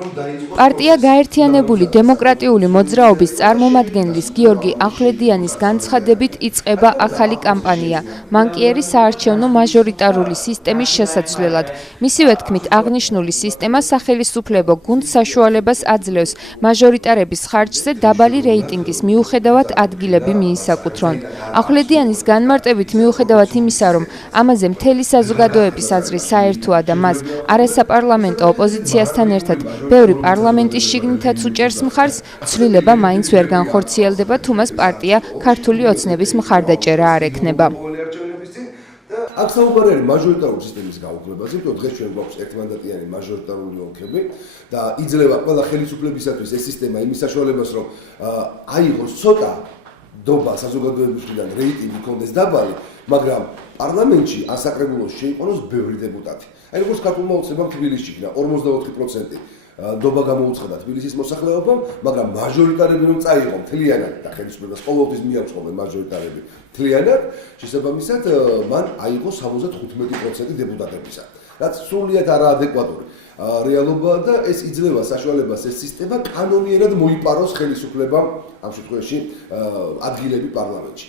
პარტია გაერთიანებული დემოკრატიული მოძრაობის წარმომადგენლის გიორგი ახვლედიანის განცხადებით იწყება ახალი კამპანია მანკიერი საარჩევნო მაჟორიტარული სისტემის შესაცვლელად. მისივე თქმით, აღნიშნული სისტემა სახელისუფლებო გუნდს საშუალებას აძლევს მაჟორიტარების ხარჯზე დაბალი რეიტინგის მიუხედავად ადგილები მიისაკუთრონ. ახვლედიანის განმარტებით მიუხედავად იმისა, რომ ამაზე მთელი საზოგადოების აზრი საერთოა და მას არასაპარლამენტო ოპოზიციასთან ერთად ბევრი პარლამენტის შიგნითაც უჭერს მხარს, ცვლილება მაინც ვერ განხორციელდება, თუ მას პარტია ქართული ოცნების მხარდაჭერა არ ექნება. აქ საუბარი არის მაჟორიტარული სისტემის გაუქმებაზე, იმიტომ დღეს ჩვენ გვაქვს ერთმანდატიანი მაჟორიტარული ოლქები და იძლევა ყველა ხელისუფლებისათვის ეს სისტემა იმის საშუალებას, რომ აიღოს ცოტა დობა საზოგადოების მხრიდან რეიტინგი კონდეს დაბალი, მაგრამ პარლამენტში ან საკრებულოში შეიყვანოს ბევრი დეპუტატი. აი როგორც ქართულმა ოცნებამ თბილისში იქნა 44% დობა გამოუცხადა თბილისის მოსახლეობამ, მაგრამ მაჟორიტარები რომ წაიღო მთლიანად და ხელისუფლებას ყოველთვის მიაქვს ხოლმე მაჟორიტარები მთლიანად, შესაბამისად მან აიღო 75% დეპუტატებისა. რაც სრულიად არაადეკვატური რეალობაა და ეს იძლევა საშუალებას ეს სისტემა კანონიერად მოიპაროს ხელისუფლებამ ამ შემთხვევაში ადგილები პარლამენტში.